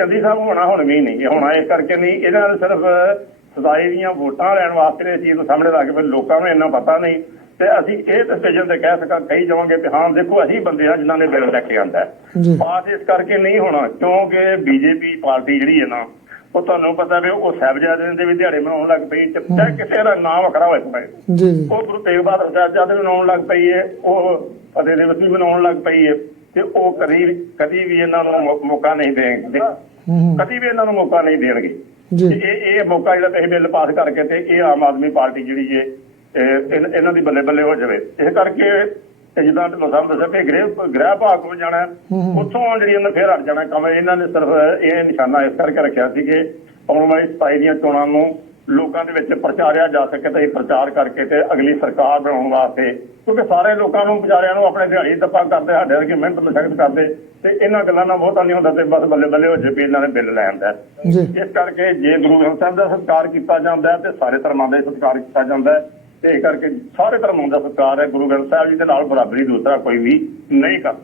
ਚੰਦੀ ਸਾਹਿਬ ਹੋਣਾ ਹੁਣ ਵੀ ਨਹੀਂ ਹੋਣਾ ਇਸ ਕਰਕੇ ਨਹੀਂ। ਇਹਨਾਂ ਨੇ ਸਿਰਫ ਸਦਾਈ ਦੀਆਂ ਵੋਟਾਂ ਲੈਣ ਵਾਸਤੇ ਇਹ ਚੀਜ਼ ਨੂੰ ਸਾਹਮਣੇ ਲਾ ਕੇ ਫਿਰ ਲੋਕਾਂ ਨੂੰ ਇੰਨਾ ਪਤਾ ਨਹੀਂ। ਤੇ ਅਸੀਂ ਇਹ ਡਿਸੀਜਨ ਤੇ ਕਹਿ ਸਕਾਂ ਕਹੀ ਜਾਵਾਂਗੇ ਕਿ ਹਾਂ ਦੇਖੋ ਅਸੀਂ ਬੰਦੇ ਆ ਜਿਨ੍ਹਾਂ ਨੇ ਬਿੱਲ ਲੈ ਕੇ ਆਂਦਾ ਪਾਸ ਇਸ ਕਰਕੇ ਨਹੀਂ ਹੋਣਾ ਕਿਉਂਕਿ ਬੀਜੇਪੀ ਪਾਰਟੀ ਜਿਹੜੀ ਹੈ ਨਾ ਉਹ ਤੁਹਾਨੂੰ ਪਤਾ ਵੀ ਉਹ ਸਾਹਿਬਜ਼ਾਦਿਆਂ ਦੇ ਵੀ ਦਿਹਾੜੇ ਮਨਾਉਣ ਲੱਗ ਪਈ ਚਾਹੇ ਕਿਸੇ ਦਾ ਨਾਮ ਵੱਖਰਾ ਜੀ ਜੀ। ਉਹ ਗੁਰੂ ਤੇਗ ਬਹਾਦਰ ਸਾਹਿਬ ਵੀ ਮਨਾਉਣ ਲੱਗ ਪਈ ਹੈ ਉਹ ਫਤਿਹ ਦਿਵਸ ਵੀ ਮਨਾਉਣ ਲੱਗ ਪਈ ਹੈ ਤੇ ਉਹ ਕਦੀ ਕਦੀ ਵੀ ਇਹਨਾਂ ਨੂੰ ਮੌਕਾ ਨਹੀਂ ਦੇਣਗੇ ਕਦੀ ਵੀ ਇਹਨਾਂ ਨੂੰ ਮੌਕਾ ਨਹੀਂ ਦੇਣਗੇ। ਤੇ ਇਹ ਇਹ ਮੌਕਾ ਜਿਹੜਾ ਇਹ ਬਿੱਲ ਪਾਸ ਕਰਕੇ ਤੇ ਇਹ ਆਮ ਆਦਮੀ ਪਾਰਟੀ ਜਿਹੜੀ ਇਨ- ਇਹਨਾਂ ਦੀ ਬੱਲੇ ਬੱਲੇ ਹੋ ਜਾਵੇ। ਇਸ ਕਰਕੇ ਜਿੱਦਾਂ ਢਿੱਲੋਂ ਸਾਹਿਬ ਦੱਸਿਆ ਕਿ ਗ੍ਰਹਿ ਗ੍ਰਹਿ ਭਾਗ ਕੋਲ ਜਾਣਾ। ਉੱਥੋਂ ਜਿਹੜੀ ਇਹਨਾਂ ਫੇਰ ਹਟ ਜਾਣਾ ਕੰਮ ਇਹਨਾਂ ਨੇ ਸਿਰਫ ਇਹ ਨਿਸ਼ਾਨਾ ਇਸ ਕਰਕੇ ਰੱਖਿਆ ਸੀ ਕਿ ਆਉਣ ਵਾਲੀ 27 ਦੀਆਂ ਚੋਣਾਂ ਨੂੰ ਲੋਕਾਂ ਦੇ ਵਿੱਚ ਪ੍ਰਚਾਰਿਆ ਜਾ ਸਕੇ ਤੇ ਇਹ ਪ੍ਰਚਾਰ ਕਰਕੇ ਤੇ ਅਗਲੀ ਸਰਕਾਰ ਬਣਾਉਣ ਵਾਸਤੇ। ਕਿਉਂਕਿ ਸਾਰੇ ਲੋਕਾਂ ਨੂੰ ਵਿਚਾਰਿਆਂ ਨੂੰ ਆਪਣੇ ਦਿਹਾੜੀ ਦੱਪਾ ਕਰਦੇ ਸਾਡੇ ਵਰਗੇ ਮਿਹਨਤ ਮਸ਼ਕਤ ਕਰਦੇ ਤੇ ਇਹਨਾਂ ਗੱਲਾਂ ਨਾਲ ਬਹੁਤਾ ਨਹੀਂ ਹੁੰਦਾ ਤੇ ਬਸ ਬੱਲੇ ਬੱਲੇ ਹੋ ਜੇ ਵੀ ਇਹਨਾਂ ਨੇ ਬਿੱਲ ਲੈ ਆਂਦਾ ਇਸ ਕਰਕੇ ਜੇ ਗੁਰੂ ਗ੍ਰੰਥ ਸਾਹਿਬ ਦਾ ਸਤਿਕਾਰ ਕੀਤਾ ਜਾਂਦਾ ਤੇ ਸਾਰੇ ਧਰਮਾਂ ਦਾ ਸਤਿਕਾਰ ਕੀਤਾ ਜਾਂਦਾ। ਤੇ ਇਹ ਕਰਕੇ ਸਾਰੇ ਧਰਮਾਂ ਦਾ ਸਤਿਕਾਰ ਹੈ ਗੁਰੂ ਗ੍ਰੰਥ ਸਾਹਿਬ ਜੀ ਦੇ ਨਾਲ ਬਰਾਬਰੀ ਦੂਸਰਾ ਕੋਈ ਵੀ ਨਹੀਂ ਕਰਦਾ।